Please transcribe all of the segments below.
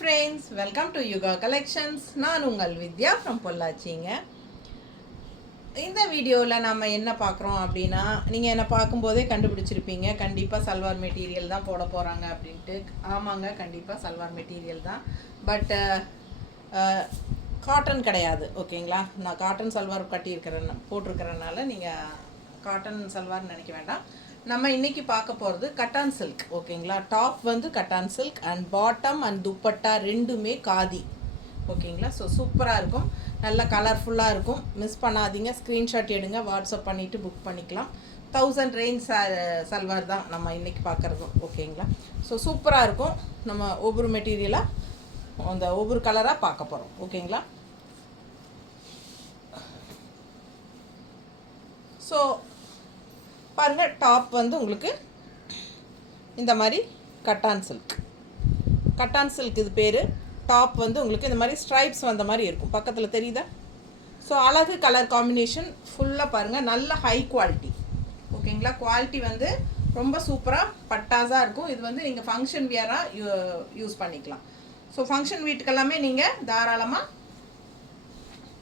friends, welcome to Yuga Collections. நான் உங்கள் வித்யா from பொள்ளாச்சிங்க. இந்த வீடியோவில் நம்ம என்ன பார்க்குறோம் அப்படின்னா, நீங்கள் என்ன பார்க்கும்போதே கண்டுபிடிச்சிருப்பீங்க, கண்டிப்பாக சல்வார் மெட்டீரியல் தான் போட போகிறாங்க அப்படின்ட்டு. ஆமாங்க, கண்டிப்பாக சல்வார் மெட்டீரியல் தான். பட் காட்டன் கிடையாது, ஓகேங்களா? நான் காட்டன் சல்வார் போட்டிருக்கிறனால நீங்கள் காட்டன் சல்வார்னு நினைக்க வேண்டாம். நம்ம இன்றைக்கி பார்க்க போகிறது கட்டான் சில்க், ஓகேங்களா? டாப் வந்து cotton silk and bottom and dupatta ரெண்டுமே காதி, ஓகேங்களா? ஸோ சூப்பராக இருக்கும், நல்ல கலர்ஃபுல்லாக இருக்கும். மிஸ் பண்ணாதீங்க, ஸ்க்ரீன்ஷாட் எடுங்க, வாட்ஸ்அப் பண்ணிவிட்டு புக் பண்ணிக்கலாம். 1000 ரேஞ்ச் சல்வார் தான் நம்ம இன்றைக்கி பார்க்குறது, ஓகேங்களா? ஸோ சூப்பராக இருக்கும். நம்ம ஒவ்வொரு மெட்டீரியலாக அந்த ஒவ்வொரு கலராக பார்க்க போகிறோம், ஓகேங்களா? ஸோ பாருங்கள், டாப் வந்து உங்களுக்கு இந்த மாதிரி கட்டான் சில்க் இது பேர். டாப் வந்து உங்களுக்கு இந்த மாதிரி ஸ்ட்ரைப்ஸ் வந்த மாதிரி இருக்கும், பக்கத்தில் தெரியுதா? ஸோ அழகு கலர் காம்பினேஷன் ஃபுல்லாக பாருங்கள், நல்ல ஹை குவாலிட்டி, ஓகேங்களா? குவாலிட்டி வந்து ரொம்ப சூப்பராக பட்டாஸாக இருக்கும். இது வந்து நீங்கள் ஃபங்க்ஷன் வியராக யூஸ் பண்ணிக்கலாம். ஸோ ஃபங்க்ஷன் வீட்டுக்கெல்லாமே நீங்கள் தாராளமாக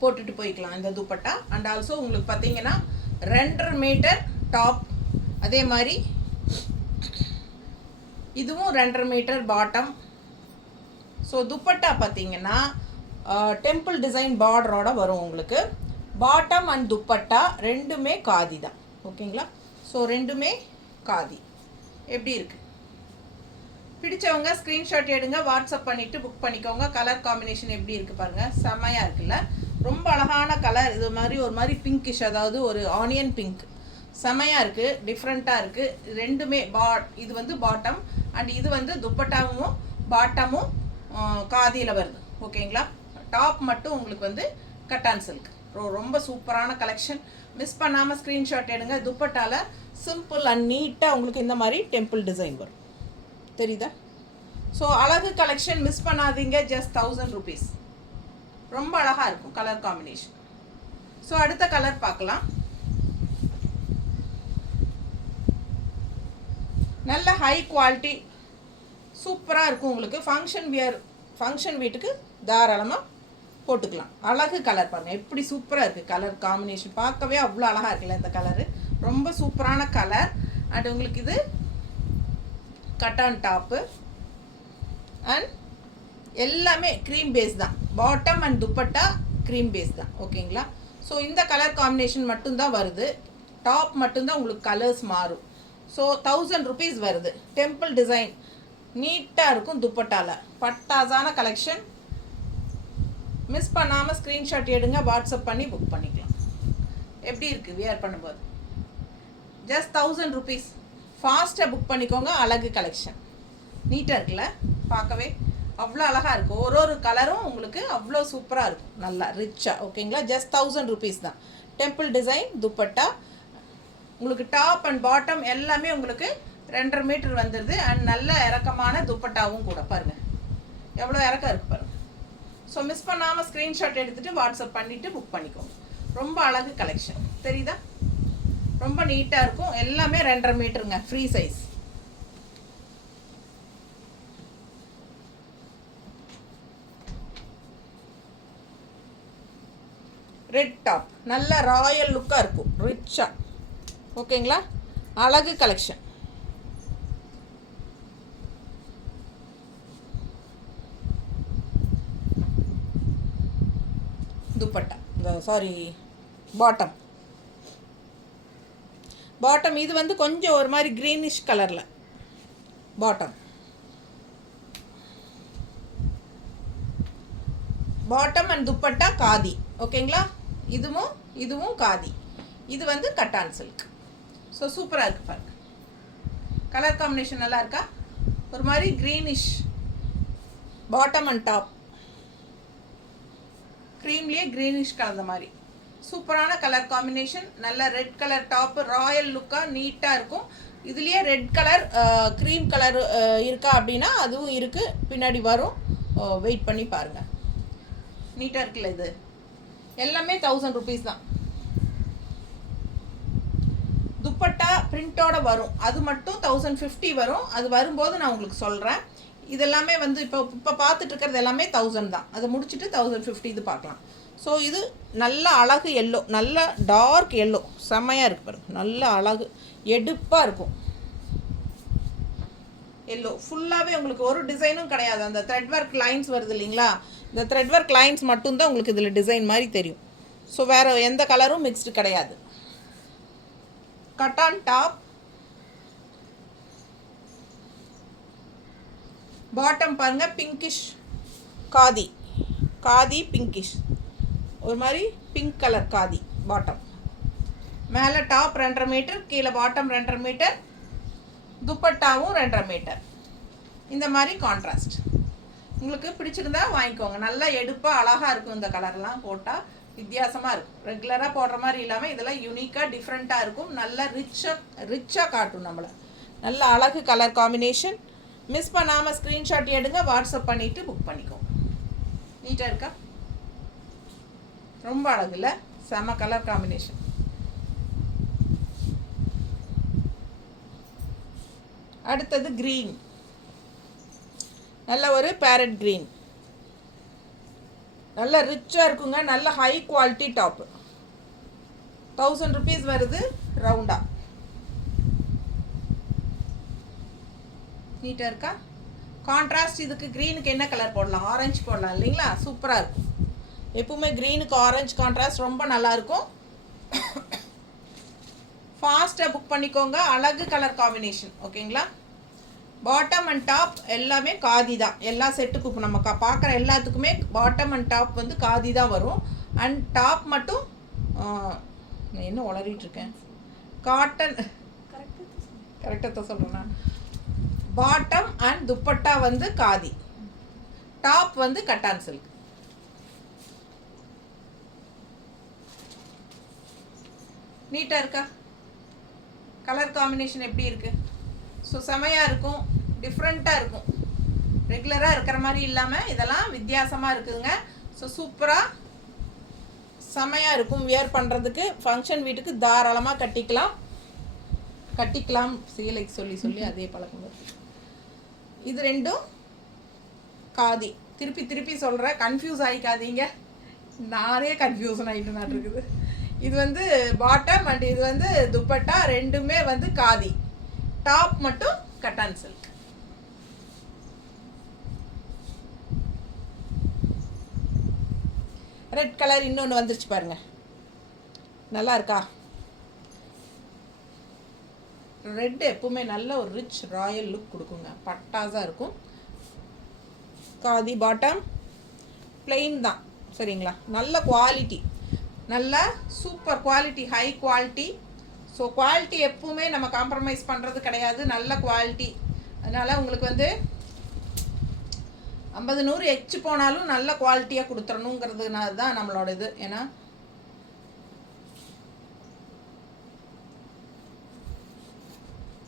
போட்டுட்டு போய்க்கலாம் இந்த துப்பட்டா. அண்ட் ஆல்சோ உங்களுக்கு பார்த்தீங்கன்னா 2.5 மீட்டர் டாப், அதே மாதிரி இதுவும் 2.5 மீட்டர் பாட்டம். ஸோ துப்பட்டா பார்த்தீங்கன்னா டெம்பிள் டிசைன் பார்டரோட வரும் உங்களுக்கு. பாட்டம் அண்ட் துப்பட்டா ரெண்டுமே காதி தான், ஓகேங்களா? ஸோ ரெண்டுமே காதி. எப்படி இருக்குது? பிடிச்சவங்க ஸ்க்ரீன்ஷாட் எடுங்க, வாட்ஸ்அப் பண்ணிவிட்டு புக் பண்ணிக்கோங்க. கலர் காம்பினேஷன் எப்படி இருக்குது பாருங்கள், செம்மையாக இருக்குல்ல? ரொம்ப அழகான கலர். இது மாதிரி ஒரு மாதிரி பிங்கிஷ், அதாவது ஒரு ஆனியன் பிங்க், செமையாக இருக்குது, டிஃப்ரெண்ட்டாக இருக்குது. ரெண்டுமே இது வந்து பாட்டம் அண்ட் இது வந்து துப்பட்டாவும் பாட்டமும் காதியில் வருது, ஓகேங்களா? டாப் மட்டும் உங்களுக்கு வந்து கட்டான் சில்க். ரொம்ப சூப்பரான கலெக்ஷன், மிஸ் பண்ணாமல் ஸ்க்ரீன்ஷாட் எடுங்க. துப்பட்டாவில் சிம்பிள் அண்ட் நீட்டாக உங்களுக்கு இந்த மாதிரி டெம்பிள் டிசைன் வரும், தெரியுதா? ஸோ அழகு கலெக்ஷன், மிஸ் பண்ணாதீங்க. Just 1000 rupees. ரொம்ப அழகாக இருக்கும் கலர் காம்பினேஷன். ஸோ அடுத்த கலர் பார்க்கலாம். நல்ல ஹை குவாலிட்டி, சூப்பராக இருக்கும் உங்களுக்கு. ஃபங்க்ஷன் வீட்டுக்கு தாராளமாக போட்டுக்கலாம். அழகு கலர் பாருங்கள், எப்படி சூப்பராக இருக்குது கலர் காம்பினேஷன். பார்க்கவே அவ்வளோ அழகாக இருக்குல்ல இந்த கலரு, ரொம்ப சூப்பரான கலர். அண்ட் உங்களுக்கு இது கட்டான் டாப்பு அண்ட் எல்லாமே க்ரீம் பேஸ் தான். Bottom and dupatta cream base தான், ஓகேங்களா? ஸோ இந்த கலர் காம்பினேஷன் மட்டும்தான் வருது. டாப் மட்டும்தான் உங்களுக்கு கலர்ஸ் மாறும். ஸோ 1000 rupees வருது. டெம்பிள் டிசைன் நீட்டாக இருக்கும் துப்பட்டாவில். பட்டாசான கலெக்ஷன், மிஸ் பண்ணாமல் ஸ்க்ரீன்ஷாட் எடுங்க, வாட்ஸ்அப் பண்ணி புக் பண்ணிக்கலாம். எப்படி இருக்குது வியர் பண்ணும்போது? Just 1000 rupees. ஃபாஸ்ட்டாக புக் பண்ணிக்கோங்க. அழகு கலெக்ஷன் நீட்டாக இருக்குல்ல, பார்க்கவே அவ்வளோ அழகாக இருக்கும். ஒரு கலரும் உங்களுக்கு அவ்வளோ சூப்பராக இருக்கும், நல்லா ரிச்சாக, ஓகேங்களா? ஜஸ்ட் 1000 rupees தான். டெம்பிள் டிசைன் துப்பட்டா உங்களுக்கு. டாப் அண்ட் பாட்டம் எல்லாமே உங்களுக்கு 2.5 மீட்டர் வந்துடுது. அண்ட் நல்ல இறக்கமான துப்பட்டாவும் கூட பாருங்கள், எவ்வளோ இறக்கம் இருக்குது பாருங்கள். ஸோ மிஸ் பண்ணாமல் ஸ்க்ரீன்ஷாட் எடுத்துகிட்டு வாட்ஸ்அப் பண்ணிவிட்டு புக் பண்ணிக்கோங்க. ரொம்ப அழகு கலெக்ஷன், தெரியுதா? ரொம்ப நீட்டாக இருக்கும். எல்லாமே 2.5 மீட்டருங்க, ஃப்ரீ சைஸ். ரெட் டாப், நல்ல ராயல் லுக்காக இருக்கும், ரிச்சாக, ஓகேங்களா? அழகு கலெக்ஷன். துப்பட்டா, பாட்டம் இது வந்து கொஞ்சம் ஒரு மாதிரி க்ரீனிஷ் கலரில் பாட்டம் அண்ட் துப்பட்டா காதி, ஓகேங்களா? இதுவும் காதி. இது வந்து கட்டான் சில்க். ஸோ சூப்பராக இருக்குது பாருங்க. கலர் காம்பினேஷன் நல்லா இருக்கா? ஒரு மாதிரி க்ரீனிஷ் பாட்டம் அண்ட் டாப், க்ரீம்லேயே க்ரீனிஷ் கலந்த மாதிரி சூப்பரான கலர் காம்பினேஷன். நல்ல ரெட் கலர் டாப்பு, ராயல் லுக்காக நீட்டாக இருக்கும். இதுலேயே ரெட் கலர் க்ரீம் கலர் இருக்கா அப்படின்னா அதுவும் இருக்குது, பின்னாடி வரும். வெயிட் பண்ணி பாருங்கள், நீட்டாக இருக்குல்ல? இது எல்லாமே 1000 rupees தான். துப்பட்டா பிரிண்டோட வரும், அது மட்டும் 1050 வரும். அது வரும்போது நான் உங்களுக்கு சொல்கிறேன். இதெல்லாமே வந்து இப்போ பார்த்துட்டு இருக்கிறது எல்லாமே 1000 தான். அதை முடிச்சுட்டு 1050 இது பார்க்கலாம். ஸோ இது நல்ல அழகு எல்லோ, நல்ல டார்க் எல்லோ, செம்மையாக இருக்குது பாருங்கள். நல்ல அழகு எடுப்பாக இருக்கும் எல்லோ. ஃபுல்லாகவே உங்களுக்கு ஒரு டிசைனும் கிடையாது. அந்த த்ரெட் ஒர்க் லைன்ஸ் வருது இல்லைங்களா, இந்த த்ரெட் ஒர்க் லைன்ஸ் மட்டும்தான் உங்களுக்கு இதில் டிசைன் மாதிரி தெரியும். ஸோ வேறு எந்த கலரும் மிக்ஸ்டு கிடையாது. கட்டான் டாப், பாட்டம் பாருங்கள் பிங்கிஷ், காதி காதி பிங்கிஷ், ஒரு மாதிரி பிங்க் கலர் காதி பாட்டம். மேலே டாப் 2.5 மீட்டர், கீழே பாட்டம் 2.5 மீட்டர், துப்பட்டாவும் 2.5 மீட்டர். இந்த மாதிரி கான்ட்ராஸ்ட் உங்களுக்கு பிடிச்சிருந்தா வாங்கிக்கோங்க. நல்லா எடுப்பாக அழகாக இருக்கும். இந்த கலர்லாம் போட்டால் வித்தியாசமாக இருக்கும். ரெகுலராக போடுற மாதிரி இல்லாமல் இதெல்லாம் யூனிக்காக டிஃப்ரெண்ட்டாக இருக்கும். நல்லா ரிச்சாக காட்டும் நம்மளை. நல்ல அழகு கலர் காம்பினேஷன். மிஸ் பண்ணாமல் ஸ்க்ரீன்ஷாட் எடுங்க, வாட்ஸ்அப் பண்ணிவிட்டு புக் பண்ணிக்கோங்க. நீட்டாக இருக்கா? ரொம்ப அழகு இல்லை? செம கலர் காம்பினேஷன். அடுத்தது க்ரீன், நல்ல ஒரு பேரட் க்ரீன், நல்ல ரிச்சாக இருக்குங்க. நல்ல ஹை குவாலிட்டி டாப்பு. 1000 rupees வருது ரவுண்டாக. நீட்டாக இருக்கா? கான்ட்ராஸ்ட் இதுக்கு க்ரீனுக்கு என்ன கலர் போடலாம்? ஆரஞ்சு போடலாம் இல்லைங்களா? சூப்பராக இருக்கும். எப்பவுமே க்ரீனுக்கு ஆரஞ்சு கான்ட்ராஸ்ட் ரொம்ப நல்லாயிருக்கும். ஃபாஸ்ட்டாக புக் பண்ணிக்கோங்க. அழகு கலர் காம்பினேஷன். ஓகேங்களா? பாட்டம் அண்ட் டாப் எல்லாமே காதி தான். எல்லா செட்டுக்கும் நம்ம பார்க்குற எல்லாத்துக்குமே பாட்டம் அண்ட் டாப் வந்து காதி தான் வரும். அண்ட் டாப் மட்டும் நான் என்ன உளறிட்டுருக்கேன், காட்டன் கரெக்டாக தான் சொல்கிறேன்னா, பாட்டம் அண்ட் துப்பட்டா வந்து காதி, டாப் வந்து கட்டான் சில்க். நீட்டாக இருக்கா? கலர் காம்பினேஷன் எப்படி இருக்குது? ஸோ செமையாக இருக்கும், டிஃப்ரெண்ட்டாக இருக்கும். ரெகுலராக இருக்கிற மாதிரி இல்லாமல் இதெல்லாம் வித்தியாசமாக இருக்குதுங்க. ஸோ சூப்பராக செமையாக இருக்கும். வியர் பண்ணுறதுக்கு ஃபங்க்ஷன் வீட்டுக்கு தாராளமாக கட்டிக்கலாம். சேலைக்கு சொல்லி அதே பழக்கம் வருது. இது ரெண்டும் காதி. திருப்பி சொல்கிறேன், கன்ஃபியூஸ் ஆகிக்காதீங்க. நானே கன்ஃபியூஷன் ஆகிட்டு நான் இருக்குது. இது வந்து பாட்டம் அண்ட் இது வந்து துப்பட்டா, ரெண்டுமே வந்து காதி. டாப் மட்டும் கட்டான் சில்க். ரெட் கலர் இன்னொன்று வந்துருச்சு பாருங்க. நல்லா இருக்கா? ரெட் எப்பவுமே நல்ல ஒரு ரிச் ராயல் லுக் கொடுக்குங்க. பட்டாஸாக இருக்கும். காதி பாட்டம், பிளெயின் தான் சரிங்களா? நல்ல குவாலிட்டி, நல்ல super quality, high quality. So quality எப்பவுமே நம்ம காம்ப்ரமைஸ் பண்ணுறது கிடையாது. நல்ல குவாலிட்டி. அதனால் உங்களுக்கு வந்து 50-100 எச்சு போனாலும் நல்ல குவாலிட்டியாக கொடுத்துடணுங்கிறதுனால தான் நம்மளோட இது. ஏன்னா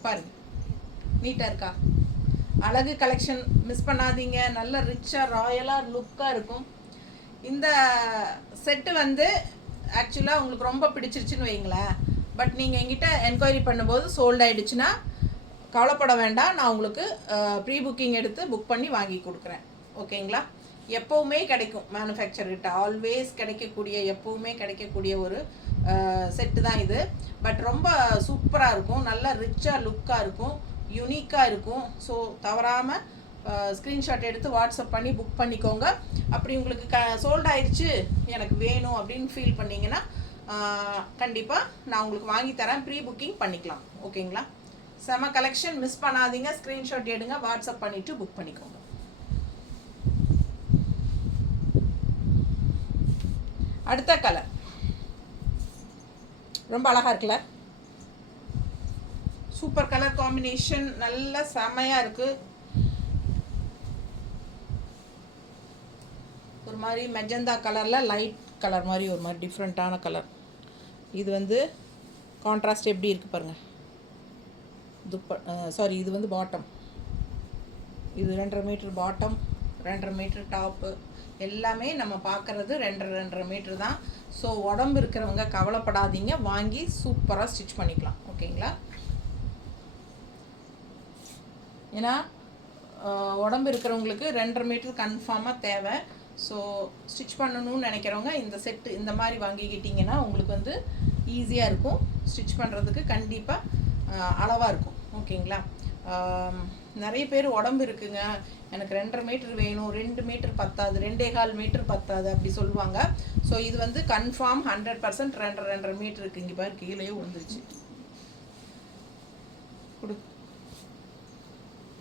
பாருங்க, நீட்டாக இருக்கா? அழகு கலெக்ஷன் மிஸ் பண்ணாதீங்க. நல்ல ரிச்சாக ராயலாக லுக்காக இருக்கும். இந்த செட்டு வந்து ஆக்சுவலாக உங்களுக்கு ரொம்ப பிடிச்சிருச்சுன்னு வைங்களேன். பட் நீங்கள் எங்கிட்ட என்கொயரி பண்ணும்போது சோல்ட் ஆகிடுச்சுன்னா கவலைப்பட வேண்டாம். நான் உங்களுக்கு ப்ரீ புக்கிங் எடுத்து புக் பண்ணி வாங்கி கொடுக்குறேன். ஓகேங்களா? எப்போவுமே கிடைக்கும் மேனுஃபேக்சர்கிட்ட, ஆல்வேஸ் எப்போவுமே கிடைக்கக்கூடிய ஒரு செட்டு தான் இது. பட் ரொம்ப சூப்பராக இருக்கும். நல்லா ரிச்சாக லுக்காக இருக்கும், யூனிக்காக இருக்கும். ஸோ தவறாமல் ஸ்க்ரீன்ஷாட் எடுத்து வாட்ஸ்அப் பண்ணி புக் பண்ணிக்கோங்க. அப்படி உங்களுக்கு சோல்ட் ஆயிடுச்சு எனக்கு வேணும் அப்படின்னு ஃபீல் பண்ணிங்கன்னா கண்டிப்பாக நான் உங்களுக்கு வாங்கி தரேன். ப்ரீ புக்கிங் பண்ணிக்கலாம். ஓகேங்களா? செம கலெக்ஷன், மிஸ் பண்ணாதீங்க. ஸ்க்ரீன்ஷாட் எடுங்க, வாட்ஸ்அப் பண்ணிவிட்டு புக் பண்ணிக்கோங்க. அடுத்த கலர் ரொம்ப அழகாக இருக்குல்ல? சூப்பர் கலர் காம்பினேஷன், நல்ல செமையாக இருக்குது. ஒரு மாதிரி மெஜந்தா கலரில் லைட் கலர் மாதிரி ஒரு மாதிரி டிஃப்ரெண்ட்டான கலர். இது வந்து கான்ட்ராஸ்ட் எப்படி இருக்குது பாருங்கள். இது வந்து பாட்டம். இது 2.5 மீட்டர் பாட்டம், 2.5 மீட்டர் டாப்பு. எல்லாமே நம்ம பார்க்குறது 2.5 மீட்டர் தான். ஸோ உடம்பு இருக்கிறவங்க கவலைப்படாதீங்க, வாங்கி சூப்பராக ஸ்டிச் பண்ணிக்கலாம். ஓகேங்களா? ஏன்னா உடம்பு இருக்கிறவங்களுக்கு 2.5 மீட்டர் கன்ஃபார்மாக தேவை. ஸோ ஸ்டிச் பண்ணணும்னு நினைக்கிறவங்க இந்த செட்டு இந்த மாதிரி வாங்கிக்கிட்டிங்கன்னா உங்களுக்கு வந்து ஈஸியாக இருக்கும். ஸ்டிச் பண்ணுறதுக்கு கண்டிப்பாக அளவாக இருக்கும். ஓகேங்களா? நிறைய பேர் உடம்பு இருக்குங்க, எனக்கு 2.5 மீட்டர் வேணும், 2 மீட்டர் பத்தாது, 2.25 மீட்டர் பத்தாது அப்படி சொல்லுவாங்க. ஸோ இது வந்து கன்ஃபார்ம் 100% 2.5 மீட்டருக்கு. இங்கே பாரு கீழே விழுந்துருச்சு. கொடு,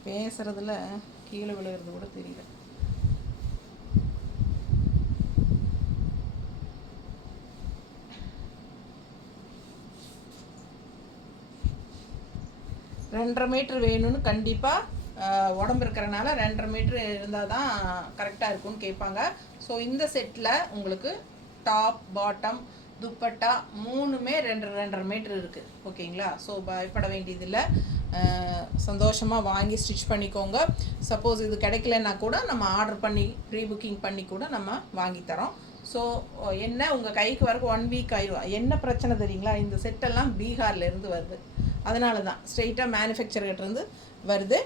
பேசுறதுல கீழே விழுகிறது கூட தெரியல. ரெண்டரை மீட்டர் வேணும்னு கண்டிப்பாக உடம்பு இருக்கிறனால 2.5 மீட்டர் இருந்தால் தான் கரெக்டாக இருக்கும்னு கேட்பாங்க. ஸோ இந்த செட்டில் உங்களுக்கு டாப் பாட்டம் துப்பட்டா 3மே 2.5 மீட்டர் இருக்குது. ஓகேங்களா? ஸோ பயப்பட வேண்டியதில்லை, சந்தோஷமாக வாங்கி ஸ்டிச் பண்ணிக்கோங்க. சப்போஸ் இது கிடைக்கலன்னா கூட நம்ம ஆர்டர் பண்ணி ப்ரீ புக்கிங் பண்ணி கூட நம்ம வாங்கி தரோம். ஸோ என்ன உங்கள் கைக்கு வரக்கு 1 வீக் ஆயிடுவா. என்ன பிரச்சனை தெரியுங்களா? இந்த செட்டெல்லாம் பீகார்லேருந்து வருது, அதனால தான் ஸ்ட்ரெயிட்டாக மேனுஃபேக்சர்கிட்டேருந்து வருது.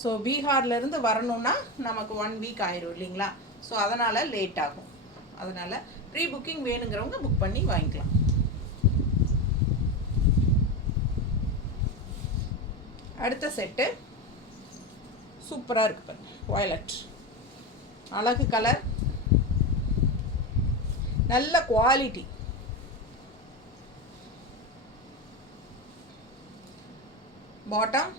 ஸோ பீகார்லேருந்து வரணுன்னா நமக்கு 1 வீக் ஆயிரும் இல்லைங்களா? ஸோ அதனால் லேட் ஆகும். அதனால் ப்ரீ புக்கிங் வேணுங்கிறவங்க புக் பண்ணி வாங்கிக்கலாம். அடுத்த செட்டு சூப்பராக இருக்குது பாருங்க, வயலட் அழகு கலர், நல்ல குவாலிட்டி. பாட்டம்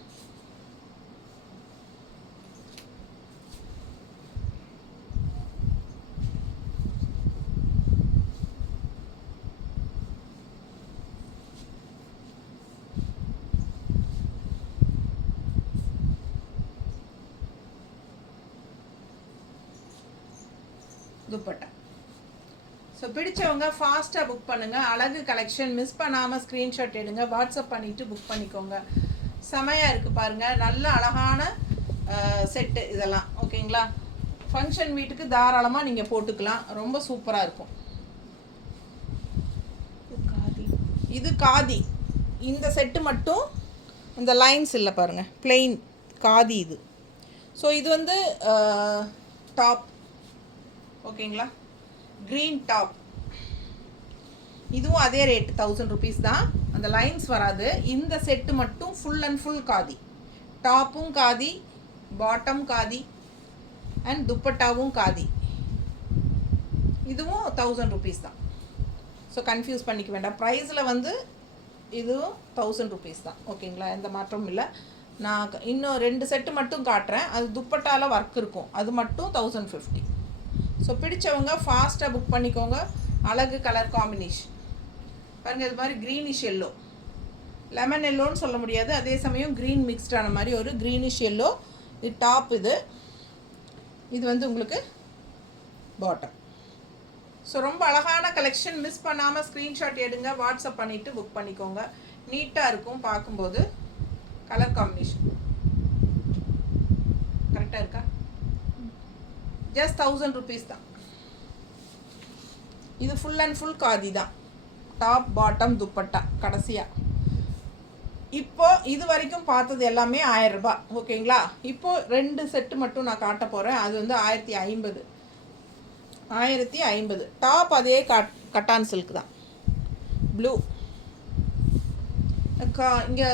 துப்பட்டா. ஸோ பிடிச்சவங்க ஃபாஸ்ட்டாக புக் பண்ணுங்கள். அழகு கலெக்ஷன் மிஸ் பண்ணாமல் ஸ்க்ரீன்ஷாட் எடுங்க, வாட்ஸ்அப் பண்ணிவிட்டு புக் பண்ணிக்கோங்க. செமையாக இருக்குது பாருங்கள், நல்ல அழகான செட்டு இதெல்லாம். ஓகேங்களா? ஃபங்க்ஷன் வீட்டுக்கு தாராளமாக நீங்கள் போட்டுக்கலாம், ரொம்ப சூப்பராக இருக்கும். இது காதி. இந்த செட்டு மட்டும் இந்த லைன்ஸ் இல்லை பாருங்கள், பிளெயின் காதி இது. ஸோ இது வந்து டாப். ஓகேங்களா? Green top. இதுவும் அதே ரேட் 1000 rupees தான், அந்த லைன்ஸ் வராது. இந்த செட்டு மட்டும் ஃபுல் அண்ட் ஃபுல் காதி. டாப்பும் காதி, பாட்டம் காதி அண்ட் துப்பட்டாவும் காதி. இதுவும் 1000 rupees தான். ஸோ கன்ஃபியூஸ் பண்ணிக்க வேண்டாம். ப்ரைஸில் வந்து இதுவும் 1000 rupees தான். ஓகேங்களா? எந்த மாற்றமும் இல்லை. நான் இன்னும் 2 செட்டு மட்டும் காட்டுறேன், அது துப்பட்டாவில் ஒர்க் இருக்கும், அது மட்டும் 1050. ஸோ பிடிச்சவங்க ஃபாஸ்ட்டாக புக் பண்ணிக்கோங்க. அழகு கலர் காம்பினேஷன் பாருங்கள், இது மாதிரி க்ரீனிஷ் எல்லோ, லெமன் எல்லோன்னு சொல்ல முடியாது, அதே சமயம் க்ரீன் மிக்ஸ்டான மாதிரி ஒரு க்ரீனிஷ் எல்லோ. இது டாப். இது வந்து உங்களுக்கு பாட்டம். ஸோ ரொம்ப அழகான கலெக்ஷன். மிஸ் பண்ணாமல் ஸ்க்ரீன்ஷாட் எடுங்க, வாட்ஸ்அப் பண்ணிவிட்டு புக் பண்ணிக்கோங்க. நீட்டாக இருக்கும் பார்க்கும்போது. கலர் காம்பினேஷன் கரெக்டாக இருக்கா? ஜஸ்ட் 1000 rupees தான். இது ஃபுல் அண்ட் ஃபுல் காதி தான், டாப் பாட்டம் துப்பட்டா கடைசியாக. இப்போ இது வரைக்கும் பார்த்தது எல்லாமே 1000 ரூபாய். ஓகேங்களா? இப்போது 2 செட்டு மட்டும் நான் காட்ட போகிறேன். அது வந்து 1050. டாப் அதே கட்டான் சில்க் தான், ப்ளூ. இங்கே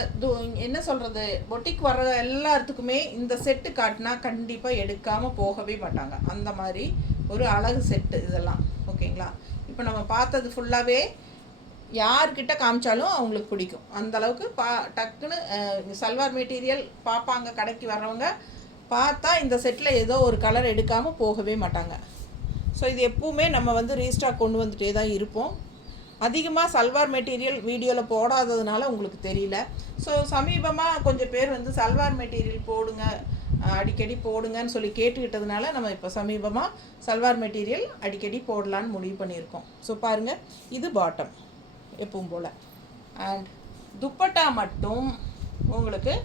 என்ன சொல்கிறது, பொட்டிக் வர்ற எல்லாத்துக்குமே இந்த செட்டு காட்டினா கண்டிப்பாக எடுக்காமல் போகவே மாட்டாங்க. அந்த மாதிரி ஒரு அழகு செட்டு இதெல்லாம். ஓகேங்களா? இப்போ நம்ம பார்த்தது ஃபுல்லாகவே யார்கிட்ட காமிச்சாலும் அவங்களுக்கு பிடிக்கும். அந்தளவுக்கு டக்குன்னு சல்வார் மெட்டீரியல் பார்ப்பாங்க, கடைக்கு வர்றவங்க பார்த்தா இந்த செட்டில் ஏதோ ஒரு கலர் எடுக்காமல் போகவே மாட்டாங்க. ஸோ இது எப்பவுமே நம்ம வந்து ரீஸ்டாக் கொண்டு வந்துகிட்டே தான் இருப்போம். அதிகமாக சல்வார் மெட்டீரியல் வீடியோவில் போடாததுனால உங்களுக்கு தெரியல. ஸோ சமீபமாக கொஞ்சம் பேர் வந்து சல்வார் மெட்டீரியல் போடுங்க, அடிக்கடி போடுங்கன்னு சொல்லி கேட்டுக்கிட்டதுனால நம்ம இப்போ சமீபமாக சல்வார் மெட்டீரியல் அடிக்கடி போடலான்னு முடிவு பண்ணியிருக்கோம். ஸோ பாருங்கள், இது பாட்டம் எப்பவும் போல். அண்ட் துப்பட்டா மட்டும் உங்களுக்கு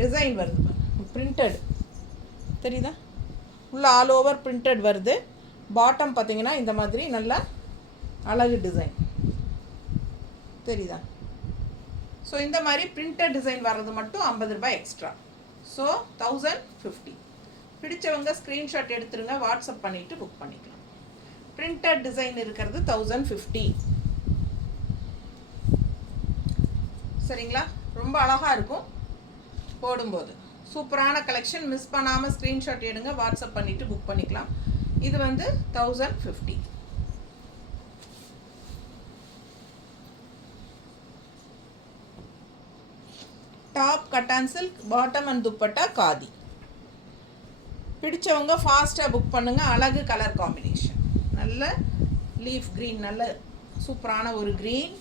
டிசைன் வருது, பிரிண்டட் தெரியுதா? உள்ள ஆல் ஓவர் பிரிண்டட் வருது. பாட்டம் பார்த்திங்கன்னா இந்த மாதிரி நல்லா அழகு டிசைன் தெரியுதா? ஸோ இந்த மாதிரி பிரிண்டட் டிசைன் வர்றது மட்டும் 50 ரூபாய் எக்ஸ்ட்ரா. ஸோ 1050. பிடிச்சவங்க ஸ்க்ரீன்ஷாட் எடுத்துருங்க, வாட்ஸ்அப் பண்ணிவிட்டு புக் பண்ணிக்கலாம். பிரிண்டட் டிசைன் இருக்கிறது 1050. சரிங்களா? ரொம்ப அழகாக இருக்கும் போடும்போது. சூப்பரான கலெக்ஷன். மிஸ் பண்ணாமல் ஸ்க்ரீன்ஷாட் எடுங்க, வாட்ஸ்அப் பண்ணிவிட்டு புக் பண்ணிக்கலாம். இது வந்து 1050. Top cotton silk, bottom and dupatta khadi. பிடிச்சவங்க ஃபாஸ்ட்டாக புக் பண்ணுங்கள். அழகு கலர் காம்பினேஷன், நல்ல லீஃப் க்ரீன், நல்ல சூப்பரான ஒரு க்ரீன்.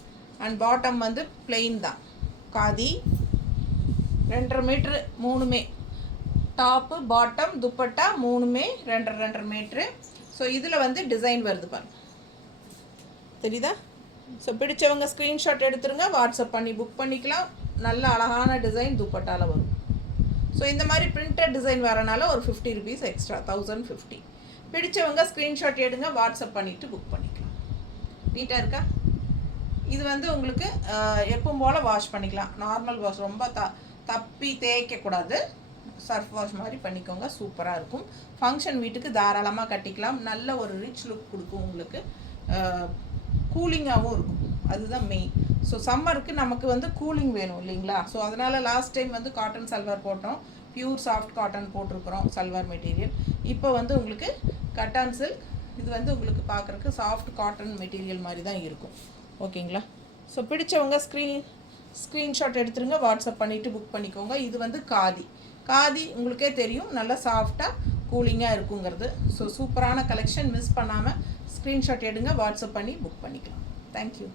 அண்ட் பாட்டம் வந்து பிளெயின் தான், காதி. 2.5 மீட்ரு மூணுமே, டாப்பு பாட்டம் துப்பட்டா மூணுமே 2.5 மீட்ரு. ஸோ இதில் வந்து டிசைன் வருது பாருங்க, தெரியுதா? ஸோ பிடிச்சவங்க ஸ்க்ரீன்ஷாட் எடுத்துருங்க, வாட்ஸ்அப் பண்ணி புக் பண்ணிக்கலாம். நல்ல அழகான டிசைன் துப்பட்டாவில் வரும். ஸோ இந்த மாதிரி பிரிண்டட் டிசைன் வரனால ஒரு 50 ருபீஸ் எக்ஸ்ட்ரா, 1050. பிடிச்சவங்க ஸ்க்ரீன்ஷாட் எடுங்க, வாட்ஸ்அப் பண்ணிவிட்டு புக் பண்ணிக்கலாம். நீட்டாக இருக்கா? இது வந்து உங்களுக்கு எப்பவும் போல் வாஷ் பண்ணிக்கலாம். நார்மல் வாஷ், ரொம்ப தப்பி தேய்க்கக்கூடாது. சர்ஃப் வாஷ் மாதிரி பண்ணிக்கோங்க, சூப்பராக இருக்கும். ஃபங்க்ஷன் வீட்டுக்கு தாராளமாக கட்டிக்கலாம். நல்ல ஒரு ரிச் லுக் கொடுக்கும் உங்களுக்கு, கூலிங்காகவும் இருக்கும். அதுதான் மெயின். ஸோ சம்மருக்கு நமக்கு வந்து கூலிங் வேணும் இல்லைங்களா? ஸோ அதனால் லாஸ்ட் டைம் வந்து காட்டன் சல்வார் போட்டோம், பியூர் சாஃப்ட் காட்டன் போட்டிருக்கிறோம் சல்வார் மெட்டீரியல். இப்போ வந்து உங்களுக்கு கட்டான் சில்க், இது வந்து உங்களுக்கு பார்க்குறக்கு சாஃப்ட் காட்டன் மெட்டீரியல் மாதிரி தான் இருக்கும். ஓகேங்களா? ஸோ பிடிச்சவங்க ஸ்க்ரீன்ஷாட் எடுத்துருங்க, வாட்ஸ்அப் பண்ணிவிட்டு புக் பண்ணிக்கோங்க. இது வந்து காதி. காதி உங்களுக்கே தெரியும், நல்லா சாஃப்டாக கூலிங்காக இருக்குங்கிறது. ஸோ சூப்பரான கலெக்ஷன். மிஸ் பண்ணாமல் ஸ்க்ரீன்ஷாட் எடுங்க, வாட்ஸ்அப் பண்ணி புக் பண்ணிக்கலாம். தேங்க்யூ.